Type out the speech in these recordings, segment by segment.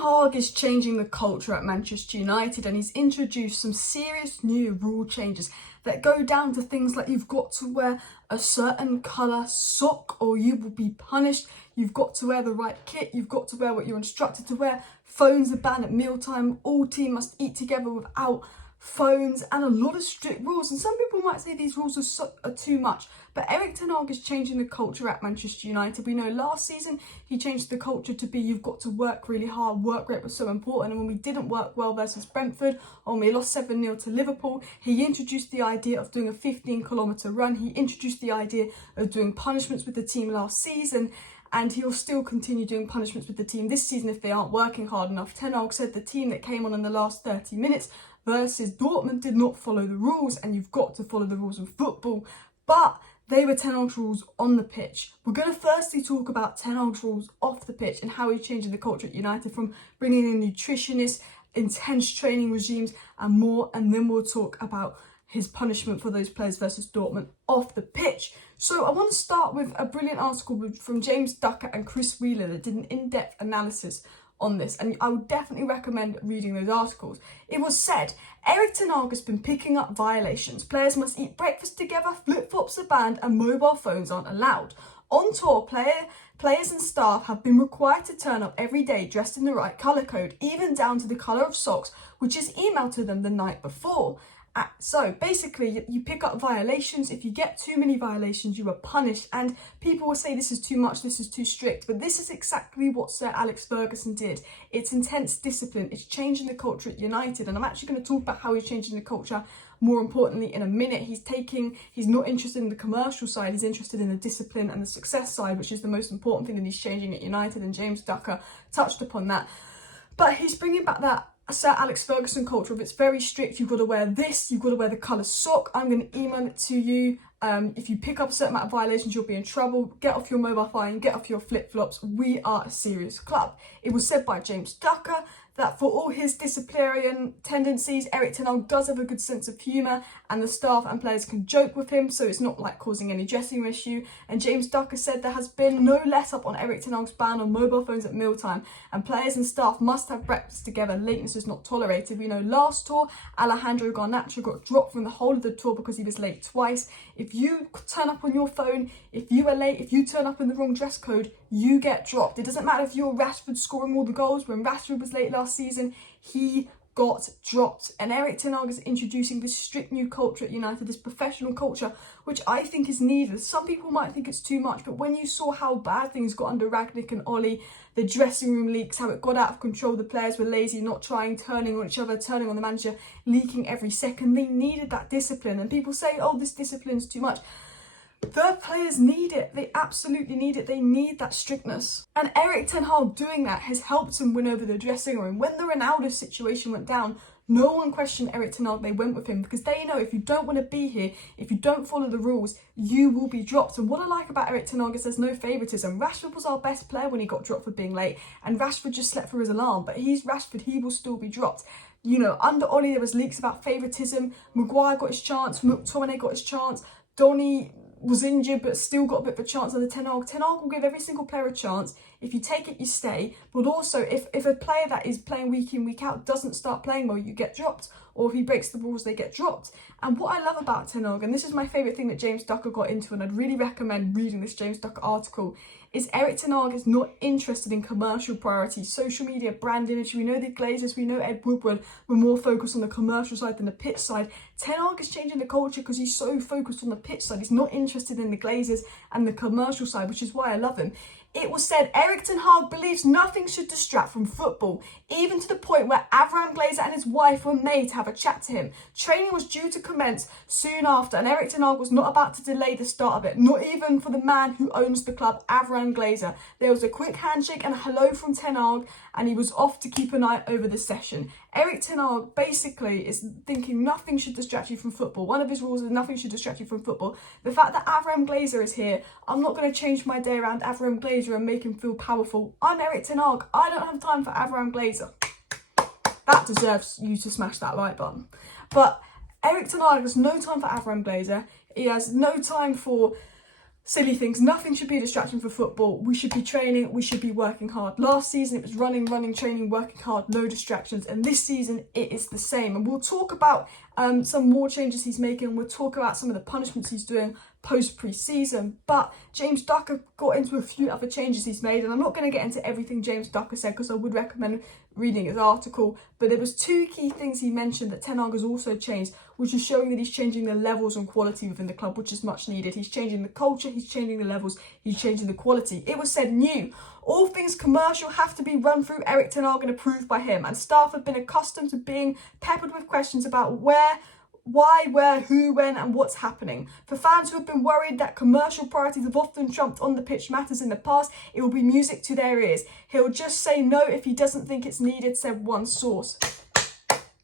Hag is changing the culture at Manchester United, and he's introduced some serious new rule changes that go down to things like you've got to wear a certain colour sock or you will be punished, you've got to wear the right kit, you've got to wear what you're instructed to wear, phones are banned at mealtime, all team must eat together without phones, and a lot of strict rules. And some people might say these rules are too much, but Erik Ten Hag is changing the culture at Manchester United. We know last season he changed the culture to be you've got to work really hard, work rate was so important, and when we didn't work well versus Brentford, or when we lost 7-0 to Liverpool, he introduced the idea of doing a 15-kilometre run. He introduced the idea of doing punishments with the team last season, and he'll still continue doing punishments with the team this season if they aren't working hard enough. Ten Hag said the team that came on in the last 30 minutes versus Dortmund did not follow the rules, and you've got to follow the rules of football, but they were Ten Hag's rules on the pitch. We're going to firstly talk about Ten Hag's rules off the pitch and how he's changing the culture at United, from bringing in nutritionists, intense training regimes and more, and then we'll talk about his punishment for those players versus Dortmund off the pitch. So I want to start with a brilliant article from James Ducker and Chris Wheeler that did an in-depth analysis on this, and I would definitely recommend reading those articles. It was said, Erik Ten Hag has been picking up violations. Players must eat breakfast together, flip-flops are banned, and mobile phones aren't allowed. On tour, players and staff have been required to turn up every day dressed in the right colour code, even down to the colour of socks, which is emailed to them the night before. So basically, you pick up violations. If you get too many violations, you are punished. And people will say this is too much, this is too strict. But this is exactly what Sir Alex Ferguson did. It's intense discipline. It's changing the culture at United. And I'm actually going to talk about how he's changing the culture more importantly in a minute. He's not interested in the commercial side. He's interested in the discipline and the success side, which is the most important thing that he's changing at United. And James Ducker touched upon that. But he's bringing back that Sir Alex Ferguson culture of it's very strict. You've got to wear this, you've got to wear the colour sock, I'm going to email it to you. If you pick up a certain amount of violations, you'll be in trouble. Get off your mobile phone, get off your flip-flops. We are a serious club. It was said by James Ducker that for all his disciplinarian tendencies, Erik Ten Hag does have a good sense of humour, and the staff and players can joke with him, so it's not like causing any dressing room issue. And James Ducker said there has been no let-up on Erik Ten Hag's ban on mobile phones at mealtime, and players and staff must have breakfast together. Lateness is not tolerated. We know last tour, Alejandro Garnacho got dropped from the whole of the tour because he was late twice. If you turn up on your phone, if you are late, if you turn up in the wrong dress code, you get dropped. It doesn't matter if you're Rashford scoring all the goals. When Rashford was late last season, he got dropped. And Erik Ten Hag is introducing this strict new culture at United, this professional culture, which I think is needed. Some people might think it's too much, but when you saw how bad things got under Ragnick and Ollie, the dressing room leaks, how it got out of control, the players were lazy, not trying, turning on each other, turning on the manager, leaking every second. They needed that discipline. And people say, oh, this discipline's too much. The players need it. They absolutely need it. They need that strictness. And Erik Ten Hag doing that has helped them win over the dressing room. When the Ronaldo situation went down, no one questioned Erik Ten Hag. They went with him because they know if you don't want to be here, if you don't follow the rules, you will be dropped. And what I like about Erik Ten Hag is there's no favouritism. Rashford was our best player when he got dropped for being late, and Rashford just slept through his alarm. But he's Rashford, he will still be dropped. You know, under Ollie there was leaks about favouritism. Maguire got his chance, McTominay got his chance, Donny was injured but still got a bit of a chance under Ten Hag. Ten Hag will give every single player a chance. If you take it, you stay. But also, if a player that is playing week in, week out doesn't start playing well, you get dropped. Or if he breaks the rules, they get dropped. And what I love about Ten Hag, and this is my favourite thing that James Ducker got into, and I'd really recommend reading this James Ducker article, is Erik Ten Hag is not interested in commercial priorities, social media, brand image. We know the Glazers, we know Ed Woodward were more focused on the commercial side than the pitch side. Ten Hag is changing the culture because he's so focused on the pitch side. He's not interested in the Glazers and the commercial side, which is why I love him. It was said Erik Ten Hag believes nothing should distract from football, even to the point where Abraham Glazer and his wife were made to have a chat to him. Training was due to commence soon after, and Erik Ten Hag was not about to delay the start of it, not even for the man who owns the club, Abraham Glazer. There was a quick handshake and a hello from Ten Hag, and he was off to keep an eye over the session. Erik Ten Hag basically is thinking nothing should distract you from football. One of his rules is nothing should distract you from football. The fact that Abraham Glazer is here, I'm not going to change my day around Abraham Glazer and make him feel powerful. I'm Erik Ten Hag. I don't have time for Abraham Glazer. That deserves you to smash that like button. But Erik Ten Hag has no time for Abraham Glazer. He has no time for silly things. Nothing should be a distraction for football. We should be training, we should be working hard. Last season it was running, training, working hard, no distractions, and this season it is the same. And we'll talk about some more changes he's making. We'll talk about some of the punishments he's doing post pre-season. But James Ducker got into a few other changes he's made, and I'm not going to get into everything James Ducker said because I would recommend reading his article, but there was two key things he mentioned that Ten Hag has also changed, which is showing that he's changing the levels and quality within the club, which is much needed. He's changing the culture, he's changing the levels, he's changing the quality. It was said new. All things commercial have to be run through Erik Ten Hag and approved by him, and staff have been accustomed to being peppered with questions about where, why, where, who, when, and what's happening. For fans who have been worried that commercial priorities have often trumped on the pitch matters in the past, it will be music to their ears. He'll just say no if he doesn't think it's needed, said one source.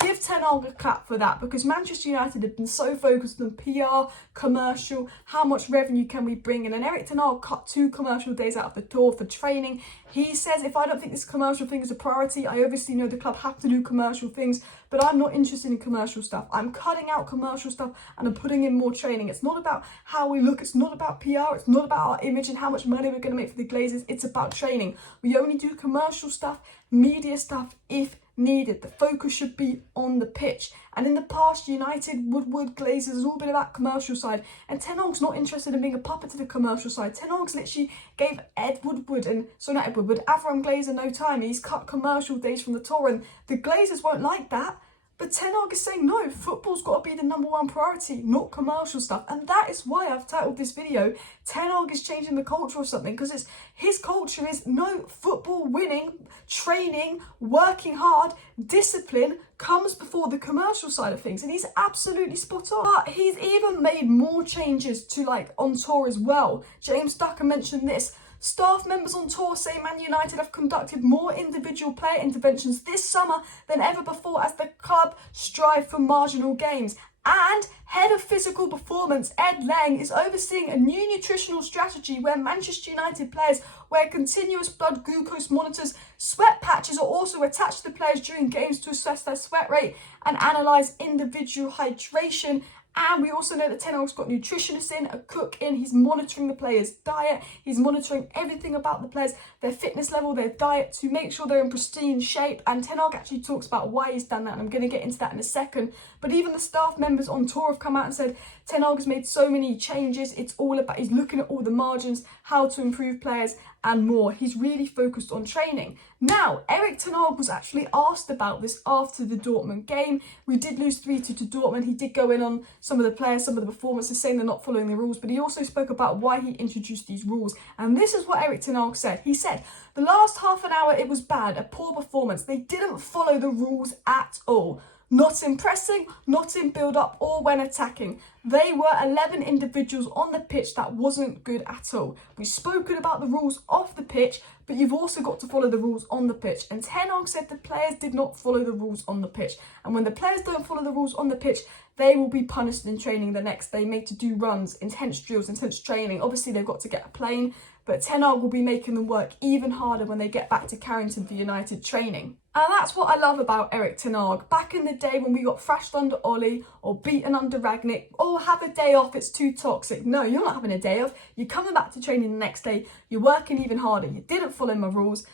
Give Ten Hag a clap for that, because Manchester United have been so focused on PR, commercial, how much revenue can we bring in, and Erik Ten Hag cut 2 commercial days out of the tour for training. He says, if I don't think this commercial thing is a priority, I obviously know the club have to do commercial things, but I'm not interested in commercial stuff. I'm cutting out commercial stuff and I'm putting in more training. It's not about how we look, it's not about PR, it's not about our image and how much money we're going to make for the Glazers, it's about training. We only do commercial stuff, media stuff, if needed. The focus should be on the pitch. And in the past, United, Woodward, Glazers has all been about commercial side, and Ten Hag's not interested in being a puppet to the commercial side. Ten Hag's literally gave Avram Glazer no time. He's cut commercial days from the tour, and the Glazers won't like that. But Ten Hag is saying, no, football's got to be the #1 priority, not commercial stuff. And that is why I've titled this video, Ten Hag is changing the culture of something, because his culture is no, football, winning, training, working hard, discipline comes before the commercial side of things. And he's absolutely spot on. But he's even made more changes to on tour as well. James Ducker mentioned this. Staff members on tour say Man United have conducted more individual player interventions this summer than ever before as the club strive for marginal gains. And head of physical performance Ed Lang is overseeing a new nutritional strategy where Manchester United players wear continuous blood glucose monitors. Sweat patches are also attached to the players during games to assess their sweat rate and analyse individual hydration. And we also know that Ten Hag's got nutritionists in, a cook in, he's monitoring the players' diet, he's monitoring everything about the players, their fitness level, their diet, to make sure they're in pristine shape. And Ten Hag actually talks about why he's done that, and I'm going to get into that in a second. But even the staff members on tour have come out and said Ten Hag has made so many changes, it's all about, he's looking at all the margins, how to improve players and more. He's really focused on training. Now, Erik Ten Hag was actually asked about this after the Dortmund game. We did lose 3-2 to Dortmund. He did go in on some of the players, some of the performances, saying they're not following the rules, but he also spoke about why he introduced these rules. And this is what Erik Ten Hag said. He said, the last half an hour, it was bad, a poor performance. They didn't follow the rules at all. Not in pressing, not in build-up, or when attacking. They were 11 individuals on the pitch that wasn't good at all. We've spoken about the rules off the pitch, but you've also got to follow the rules on the pitch. And Ten Hag said the players did not follow the rules on the pitch. And when the players don't follow the rules on the pitch, they will be punished in training the next day, made to do runs, intense drills, intense training. Obviously, they've got to get a plane, but Ten Hag will be making them work even harder when they get back to Carrington for United training. And that's what I love about Erik Ten Hag. Back in the day when we got thrashed under Ollie or beaten under Ragnick, oh, have a day off, it's too toxic. No, you're not having a day off. You're coming back to training the next day. You're working even harder. You didn't follow my rules.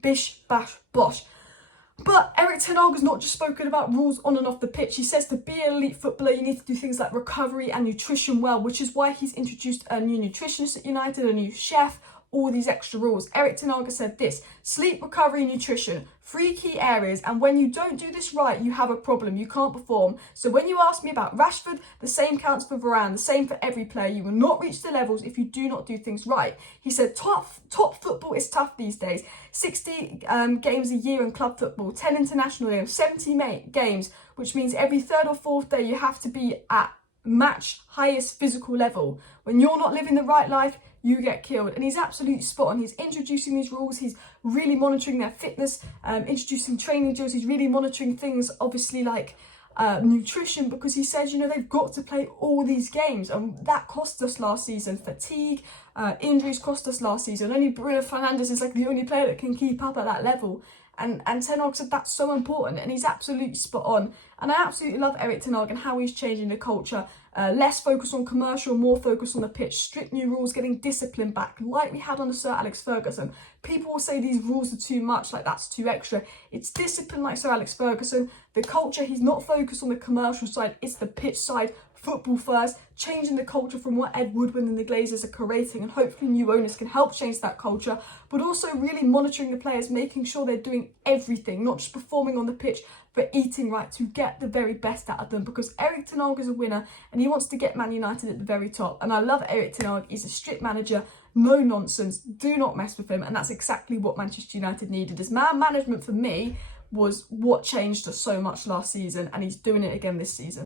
Bish, bash, bosh. But Erik Ten Hag has not just spoken about rules on and off the pitch. He says to be an elite footballer, you need to do things like recovery and nutrition well, which is why he's introduced a new nutritionist at United, a new chef, all these extra rules. Erik Ten Hag said this: sleep, recovery, nutrition, 3 key areas, and when you don't do this right, you have a problem, you can't perform. So when you ask me about Rashford, the same counts for Varane, the same for every player. You will not reach the levels if you do not do things right. He said top football is tough these days. 60 games a year in club football, 10 international games, 70 games, which means every 3rd or 4th day you have to be at match highest physical level. When you're not living the right life, you get killed. And he's absolutely spot on. He's introducing these rules, he's really monitoring their fitness, introducing training drills, he's really monitoring things obviously like nutrition, because he says, you know, they've got to play all these games, and that cost us last season. Fatigue, injuries cost us last season. Only Bruno Fernandes is like the only player that can keep up at that level. And Ten Hag said that's so important, and he's absolutely spot on. And I absolutely love Erik Ten Hag and how he's changing the culture. Less focus on commercial, more focus on the pitch. Strict new rules, getting discipline back, like we had under Sir Alex Ferguson. People will say these rules are too much, like that's too extra. It's discipline like Sir Alex Ferguson. The culture, he's not focused on the commercial side, it's the pitch side. Football first, changing the culture from what Ed Woodward and the Glazers are creating, and hopefully new owners can help change that culture, but also really monitoring the players, making sure they're doing everything, not just performing on the pitch, but eating right to get the very best out of them, because Erik Ten Hag is a winner and he wants to get Man United at the very top. And I love Erik Ten Hag. He's a strict manager, no nonsense, do not mess with him, and that's exactly what Manchester United needed. His man management for me was what changed us so much last season, and he's doing it again this season.